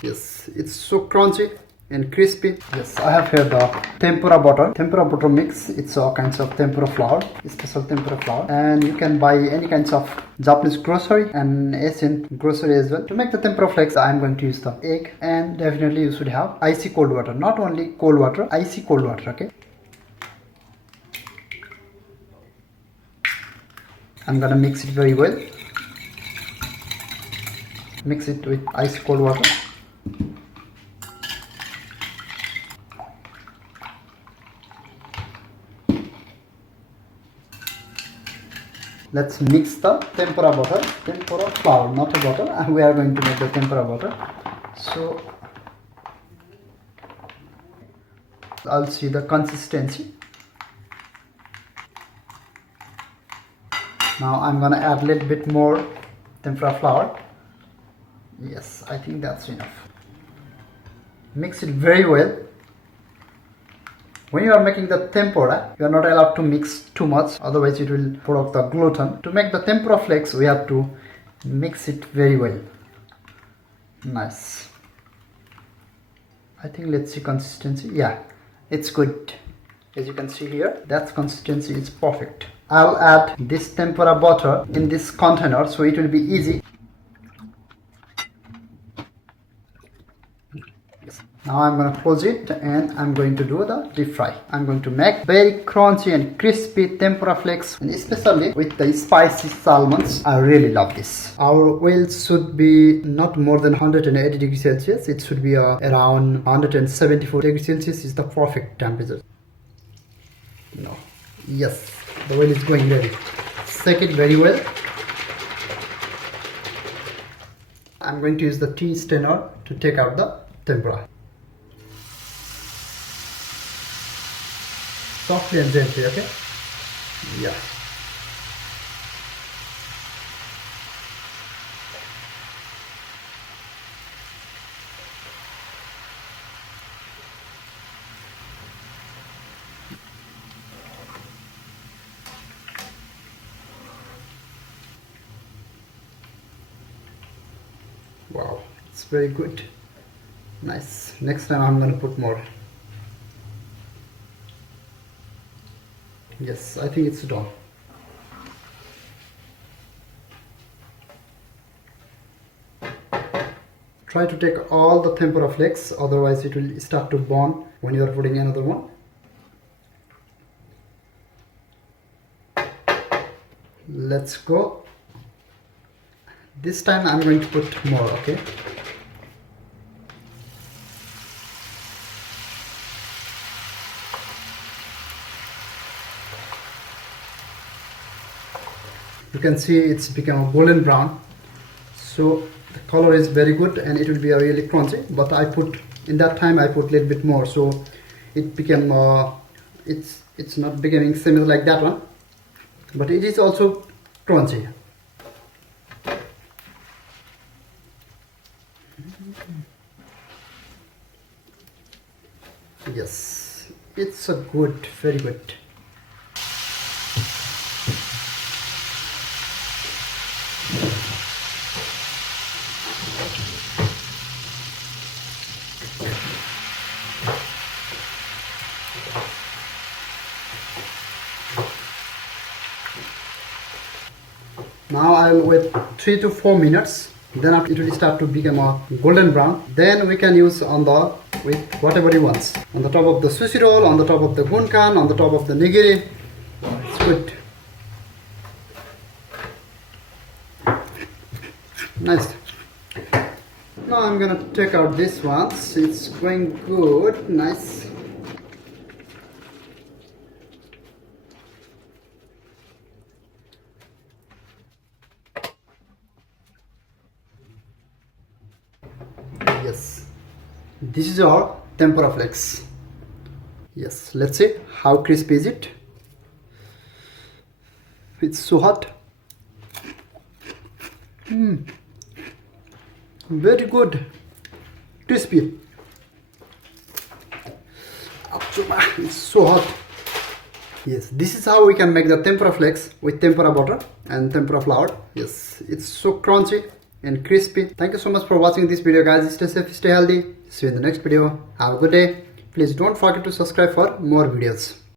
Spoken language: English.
Yes, it's so crunchy and crispy. Yes, I have here the tempura butter. Tempura butter mix. It's all kinds of tempura flour, special tempura flour, and you can buy any kinds of Japanese grocery and Asian grocery as well. To make the tempura flakes, I am going to use the egg, and definitely you should have icy cold water. Not only cold water, icy cold water. Okay. I'm gonna mix it very well. Mix it with ice cold water. Let's mix the tempura butter, tempura flour, not a butter, and we are going to make the tempura butter. So I'll see the consistency. Now I'm gonna add a little bit more tempura flour. Yes, I think that's enough. Mix it very well. When you are making the tempura, you are not allowed to mix too much, otherwise it will put out the gluten. To make the tempura flakes, we have to mix it very well. Nice. I think let's see consistency. Yeah, it's good. As you can see here, that consistency is perfect. I'll add this tempura butter in this container so it will be easy. Now I'm going to close it and I'm going to do the deep fry. I'm going to make very crunchy and crispy tempura flakes, and especially with the spicy salmons. I really love this. Our oil should be not more than 180 degrees Celsius. It should be around 174 degrees Celsius is the perfect temperature. No. Yes, the oil is going ready. Shake it very well. I'm going to use the tea strainer to take out the tempura. Softly and gently, okay? Yeah. Wow, it's very good. Nice. Next time I'm going to put more. Yes, I think it's done. Try to take all the tempura flakes, otherwise it will start to burn when you are putting another one. Let's go. This time I'm going to put more, okay? You can see it's become a golden brown, so the color is very good and it will be a really crunchy. But I put, in that time I put a little bit more, so it became it's not becoming similar like that one, but it is also crunchy. Yes, it's a good, very good. Now I will wait 3 to 4 minutes. Then after it will start to become a golden brown. Then we can use on the with whatever you want. On the top of the sushi roll, on the top of the gunkan, on the top of the nigiri. It's good. Nice. Now I'm gonna take out this one. It's going good. Nice. Yes, this is our tempura flakes. Yes, let's see how crispy is it. It's so hot. Very good, crispy. It's so hot. Yes, this is how we can make the tempura flakes with tempura butter and tempura flour. Yes, it's so crunchy and crispy. Thank you so much for watching this video, guys. Stay safe, stay healthy. See you in the next video. Have a good day. Please don't forget to subscribe for more videos.